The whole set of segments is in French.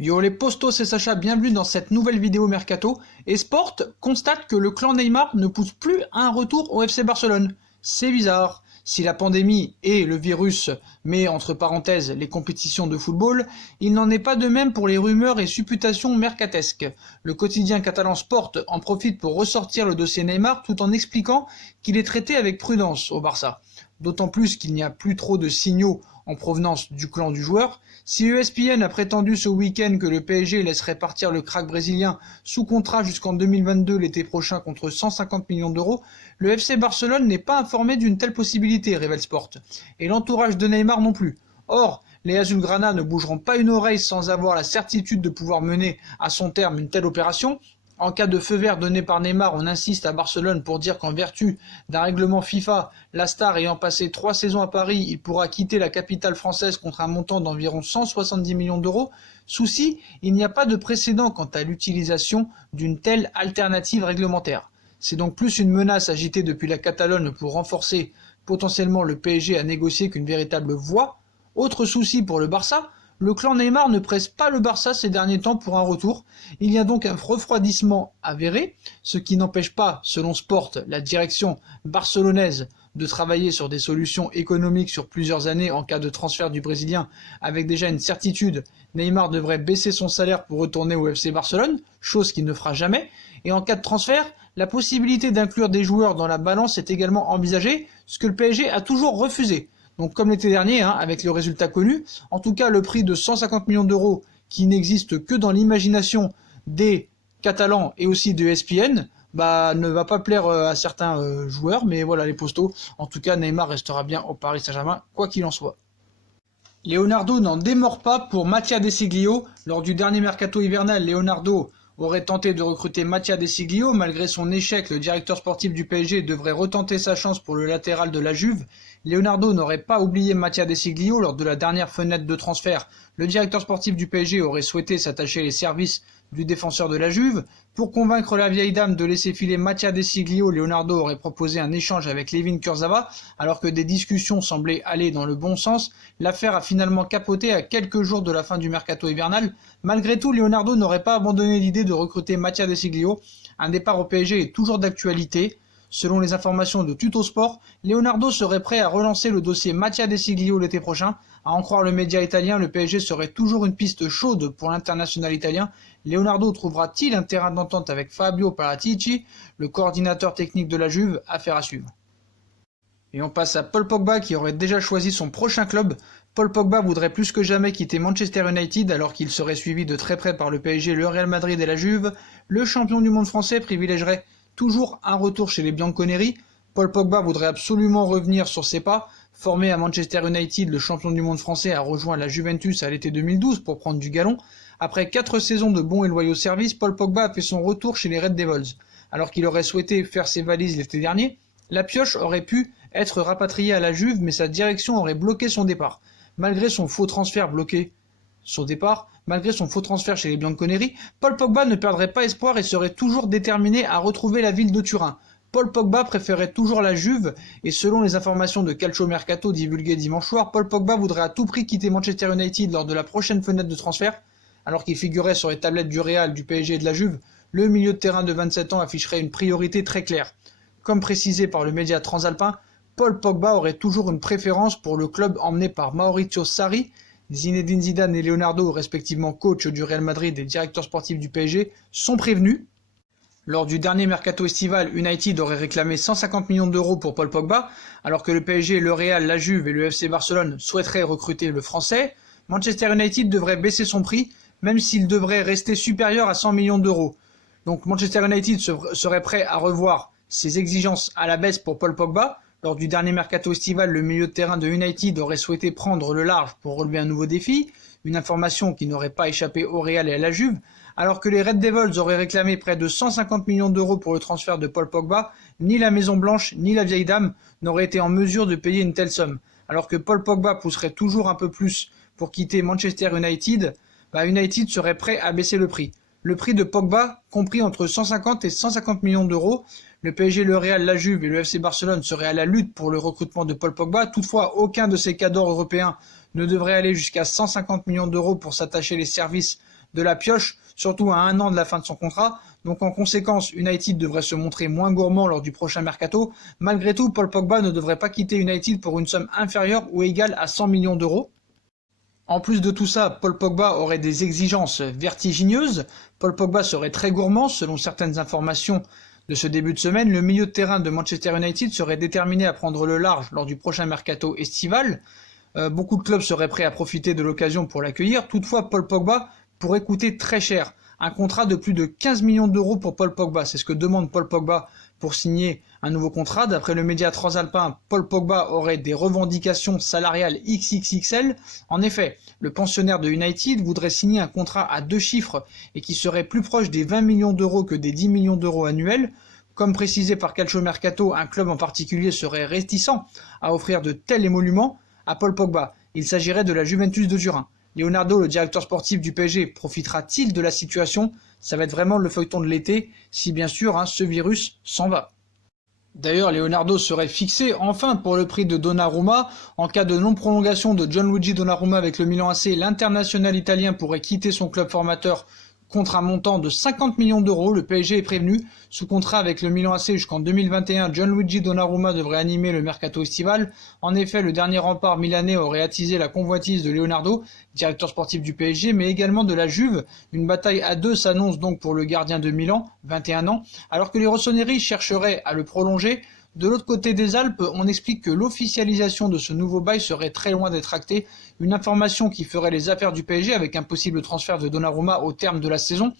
Yo les postos, c'est Sacha, bienvenue dans cette nouvelle vidéo Mercato. Et Sport constate que le clan Neymar ne pousse plus à un retour au FC Barcelone. C'est bizarre. Si la pandémie et le virus met entre parenthèses les compétitions de football, il n'en est pas de même pour les rumeurs et supputations mercatesques. Le quotidien catalan Sport en profite pour ressortir le dossier Neymar tout en expliquant qu'il est traité avec prudence au Barça. D'autant plus qu'il n'y a plus trop de signaux en provenance du clan du joueur. Si ESPN a prétendu ce week-end que le PSG laisserait partir le crack brésilien sous contrat jusqu'en 2022 l'été prochain contre 150 millions d'euros, le FC Barcelone n'est pas informé d'une telle possibilité, révèle Sport. Et l'entourage de Neymar non plus. Or, les Azulgrana ne bougeront pas une oreille sans avoir la certitude de pouvoir mener à son terme une telle opération. En cas de feu vert donné par Neymar, on insiste à Barcelone pour dire qu'en vertu d'un règlement FIFA, la star ayant passé 3 saisons à Paris, il pourra quitter la capitale française contre un montant d'environ 170 millions d'euros. Souci, il n'y a pas de précédent quant à l'utilisation d'une telle alternative réglementaire. C'est donc plus une menace agitée depuis la Catalogne pour renforcer potentiellement le PSG à négocier qu'une véritable voie. Autre souci pour le Barça, le clan Neymar ne presse pas le Barça ces derniers temps pour un retour. Il y a donc un refroidissement avéré, ce qui n'empêche pas, selon Sport, la direction barcelonaise de travailler sur des solutions économiques sur plusieurs années en cas de transfert du Brésilien, avec déjà une certitude, Neymar devrait baisser son salaire pour retourner au FC Barcelone, chose qu'il ne fera jamais, et en cas de transfert, la possibilité d'inclure des joueurs dans la balance est également envisagée, ce que le PSG a toujours refusé. Donc comme l'été dernier, avec le résultat connu, en tout cas le prix de 150 millions d'euros qui n'existe que dans l'imagination des Catalans et aussi de ESPN, ne va pas plaire à certains joueurs, mais voilà les postos. En tout cas, Neymar restera bien au Paris Saint-Germain, quoi qu'il en soit. Leonardo n'en démord pas pour Mattia De Sciglio. Lors du dernier mercato hivernal, Leonardo aurait tenté de recruter Mattia De Sciglio. Malgré son échec, le directeur sportif du PSG devrait retenter sa chance pour le latéral de la Juve. Leonardo n'aurait pas oublié Mattia De Sciglio lors de la dernière fenêtre de transfert. Le directeur sportif du PSG aurait souhaité s'attacher les services du défenseur de la Juve. Pour convaincre la vieille dame de laisser filer Mattia De Sciglio, Leonardo aurait proposé un échange avec Layvin Kurzawa, alors que des discussions semblaient aller dans le bon sens. L'affaire a finalement capoté à quelques jours de la fin du mercato hivernal. Malgré tout, Leonardo n'aurait pas abandonné l'idée de recruter Mattia De Sciglio. Un départ au PSG est toujours d'actualité. Selon les informations de Tuttosport, Leonardo serait prêt à relancer le dossier Mattia De Sciglio l'été prochain. À en croire le média italien, le PSG serait toujours une piste chaude pour l'international italien. Leonardo trouvera-t-il un terrain d'entente avec Fabio Paratici, le coordinateur technique de la Juve? Affaire à suivre. Et on passe à Paul Pogba qui aurait déjà choisi son prochain club. Paul Pogba voudrait plus que jamais quitter Manchester United alors qu'il serait suivi de très près par le PSG, le Real Madrid et la Juve. Le champion du monde français privilégierait toujours un retour chez les Bianconeri. Paul Pogba voudrait absolument revenir sur ses pas. Formé à Manchester United, le champion du monde français a rejoint la Juventus à l'été 2012 pour prendre du galon. Après 4 saisons de bons et loyaux services, Paul Pogba a fait son retour chez les Red Devils. Alors qu'il aurait souhaité faire ses valises l'été dernier, la pioche aurait pu être rapatriée à la Juve, mais sa direction aurait bloqué son départ. Malgré son faux transfert chez les Bianconeri, Paul Pogba ne perdrait pas espoir et serait toujours déterminé à retrouver la ville de Turin. Paul Pogba préférait toujours la Juve et selon les informations de Calcio Mercato divulguées dimanche soir, Paul Pogba voudrait à tout prix quitter Manchester United lors de la prochaine fenêtre de transfert. Alors qu'il figurait sur les tablettes du Real, du PSG et de la Juve, le milieu de terrain de 27 ans afficherait une priorité très claire. Comme précisé par le média transalpin, Paul Pogba aurait toujours une préférence pour le club emmené par Maurizio Sarri. Zinedine Zidane et Leonardo, respectivement coach du Real Madrid et directeur sportif du PSG, sont prévenus. Lors du dernier mercato estival, United aurait réclamé 150 millions d'euros pour Paul Pogba, alors que le PSG, le Real, la Juve et le FC Barcelone souhaiteraient recruter le Français. Manchester United devrait baisser son prix, même s'il devrait rester supérieur à 100 millions d'euros. Donc Manchester United serait prêt à revoir ses exigences à la baisse pour Paul Pogba. Lors du dernier mercato estival, le milieu de terrain de United aurait souhaité prendre le large pour relever un nouveau défi, une information qui n'aurait pas échappé au Real et à la Juve. Alors que les Red Devils auraient réclamé près de 150 millions d'euros pour le transfert de Paul Pogba, ni la Maison Blanche ni la vieille dame n'auraient été en mesure de payer une telle somme. Alors que Paul Pogba pousserait toujours un peu plus pour quitter Manchester United, United serait prêt à baisser le prix. Le prix de Pogba, compris entre 150 et 150 millions d'euros, le PSG, le Real, la Juve et le FC Barcelone seraient à la lutte pour le recrutement de Paul Pogba. Toutefois, aucun de ces cadors européens ne devrait aller jusqu'à 150 millions d'euros pour s'attacher les services de la pioche, surtout à 1 an de la fin de son contrat. Donc en conséquence, United devrait se montrer moins gourmand lors du prochain mercato. Malgré tout, Paul Pogba ne devrait pas quitter United pour une somme inférieure ou égale à 100 millions d'euros. En plus de tout ça, Paul Pogba aurait des exigences vertigineuses. Paul Pogba serait très gourmand, selon certaines informations de ce début de semaine. Le milieu de terrain de Manchester United serait déterminé à prendre le large lors du prochain mercato estival. Beaucoup de clubs seraient prêts à profiter de l'occasion pour l'accueillir. Toutefois, Paul Pogba pourrait coûter très cher. Un contrat de plus de 15 millions d'euros pour Paul Pogba. C'est ce que demande Paul Pogba pour signer un nouveau contrat. D'après le média transalpin, Paul Pogba aurait des revendications salariales XXXL. En effet, le pensionnaire de United voudrait signer un contrat à 2 chiffres et qui serait plus proche des 20 millions d'euros que des 10 millions d'euros annuels. Comme précisé par Calcio Mercato, un club en particulier serait réticent à offrir de tels émoluments à Paul Pogba. Il s'agirait de la Juventus de Turin. Leonardo, le directeur sportif du PSG, profitera-t-il de la situation? Ça va être vraiment le feuilleton de l'été, si bien sûr ce virus s'en va. D'ailleurs, Leonardo serait fixé enfin pour le prix de Donnarumma. En cas de non-prolongation de Gianluigi Donnarumma avec le Milan AC, l'international italien pourrait quitter son club formateur contre un montant de 50 millions d'euros. Le PSG est prévenu. Sous contrat avec le Milan AC jusqu'en 2021, Gianluigi Donnarumma devrait animer le mercato estival. En effet, le dernier rempart milanais aurait attisé la convoitise de Leonardo, directeur sportif du PSG, mais également de la Juve. Une bataille à 2 s'annonce donc pour le gardien de Milan, 21 ans, alors que les Rossoneri chercheraient à le prolonger. De l'autre côté des Alpes, on explique que l'officialisation de ce nouveau bail serait très loin d'être actée, une information qui ferait les affaires du PSG avec un possible transfert de Donnarumma au terme de la saison.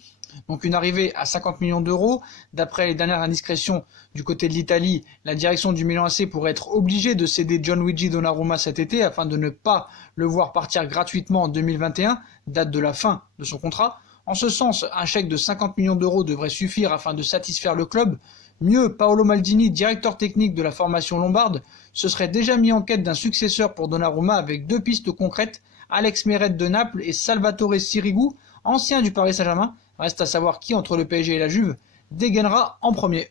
Donc une arrivée à 50 millions d'euros. D'après les dernières indiscrétions du côté de l'Italie, la direction du Milan AC pourrait être obligée de céder Gianluigi Donnarumma cet été afin de ne pas le voir partir gratuitement en 2021, date de la fin de son contrat. En ce sens, un chèque de 50 millions d'euros devrait suffire afin de satisfaire le club. Mieux, Paolo Maldini, directeur technique de la formation lombarde, se serait déjà mis en quête d'un successeur pour Donnarumma avec 2 pistes concrètes, Alex Meret de Naples et Salvatore Sirigu, ancien du Paris Saint-Germain. Reste à savoir qui, entre le PSG et la Juve, dégainera en premier.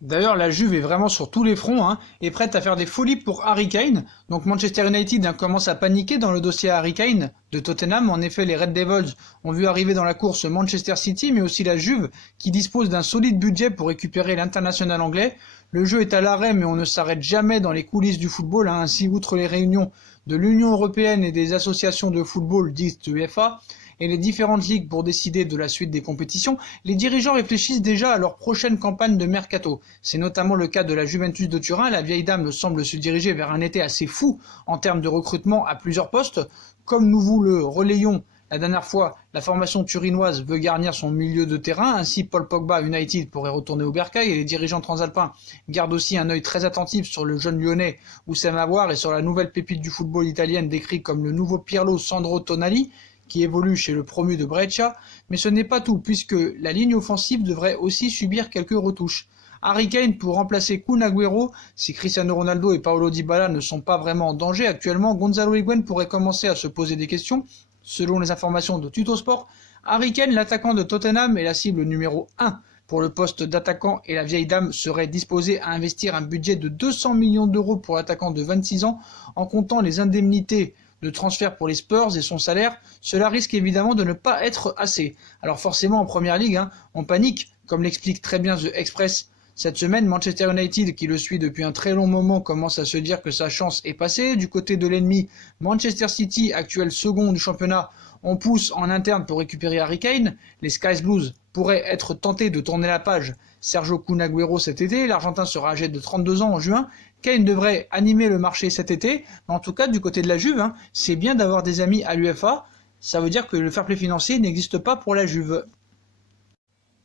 D'ailleurs, la Juve est vraiment sur tous les fronts et prête à faire des folies pour Harry Kane. Donc Manchester United commence à paniquer dans le dossier Harry Kane de Tottenham. En effet, les Red Devils ont vu arriver dans la course Manchester City, mais aussi la Juve, qui dispose d'un solide budget pour récupérer l'international anglais. Le jeu est à l'arrêt, mais on ne s'arrête jamais dans les coulisses du football. Ainsi, outre les réunions de l'Union européenne et des associations de football dites UEFA, et les différentes ligues pour décider de la suite des compétitions, les dirigeants réfléchissent déjà à leur prochaine campagne de mercato. C'est notamment le cas de la Juventus de Turin. La vieille dame semble se diriger vers un été assez fou en termes de recrutement à plusieurs postes. Comme nous vous le relayons la dernière fois, la formation turinoise veut garnir son milieu de terrain. Ainsi, Paul Pogba United pourrait retourner au bercail et les dirigeants transalpins gardent aussi un œil très attentif sur le jeune lyonnais Oussem Aouar et sur la nouvelle pépite du football italienne décrite comme le nouveau Pirlo Sandro Tonali, qui évolue chez le promu de Brescia, mais ce n'est pas tout, puisque la ligne offensive devrait aussi subir quelques retouches. Harry Kane pour remplacer Kun Agüero, si Cristiano Ronaldo et Paulo Dybala ne sont pas vraiment en danger actuellement, Gonzalo Higuain pourrait commencer à se poser des questions. Selon les informations de Tuttosport, Harry Kane, l'attaquant de Tottenham, est la cible numéro 1 pour le poste d'attaquant et la vieille dame serait disposée à investir un budget de 200 millions d'euros pour l'attaquant de 26 ans, en comptant les indemnités de transfert pour les Spurs et son salaire. Cela risque évidemment de ne pas être assez. Alors forcément en première ligue, on panique, comme l'explique très bien The Express. Cette semaine, Manchester United, qui le suit depuis un très long moment, commence à se dire que sa chance est passée. Du côté de l'ennemi, Manchester City, actuel second du championnat, on pousse en interne pour récupérer Harry Kane. Les Skies Blues pourraient être tentés de tourner la page Sergio Kun Agüero cet été. L'Argentin sera âgé de 32 ans en juin. Kane devrait animer le marché cet été. Mais en tout cas, du côté de la Juve, c'est bien d'avoir des amis à l'UEFA. Ça veut dire que le fair play financier n'existe pas pour la Juve.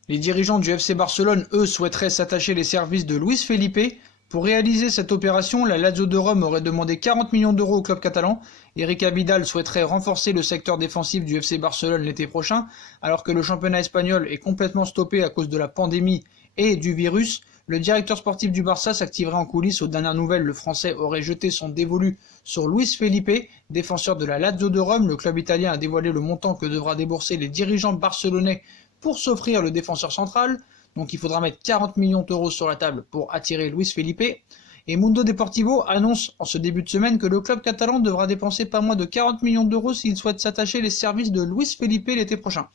Les dirigeants du FC Barcelone, eux, souhaiteraient s'attacher les services de Luis Felipe. Pour réaliser cette opération, la Lazio de Rome aurait demandé 40 millions d'euros au club catalan. Eric Abidal souhaiterait renforcer le secteur défensif du FC Barcelone l'été prochain, alors que le championnat espagnol est complètement stoppé à cause de la pandémie et du virus. Le directeur sportif du Barça s'activerait en coulisses. Aux dernières nouvelles, le Français aurait jeté son dévolu sur Luis Felipe, défenseur de la Lazio de Rome. Le club italien a dévoilé le montant que devra débourser les dirigeants barcelonais pour s'offrir le défenseur central. Donc il faudra mettre 40 millions d'euros sur la table pour attirer Luis Felipe. Et Mundo Deportivo annonce en ce début de semaine que le club catalan devra dépenser pas moins de 40 millions d'euros s'il souhaite s'attacher les services de Luis Felipe l'été prochain.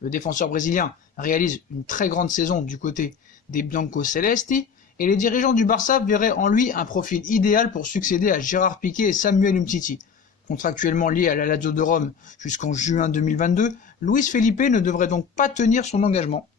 Le défenseur brésilien réalise une très grande saison du côté des Bianco Celesti, et les dirigeants du Barça verraient en lui un profil idéal pour succéder à Gérard Piqué et Samuel Umtiti. Contractuellement lié à la Lazio de Rome jusqu'en juin 2022, Luis Felipe ne devrait donc pas tenir son engagement.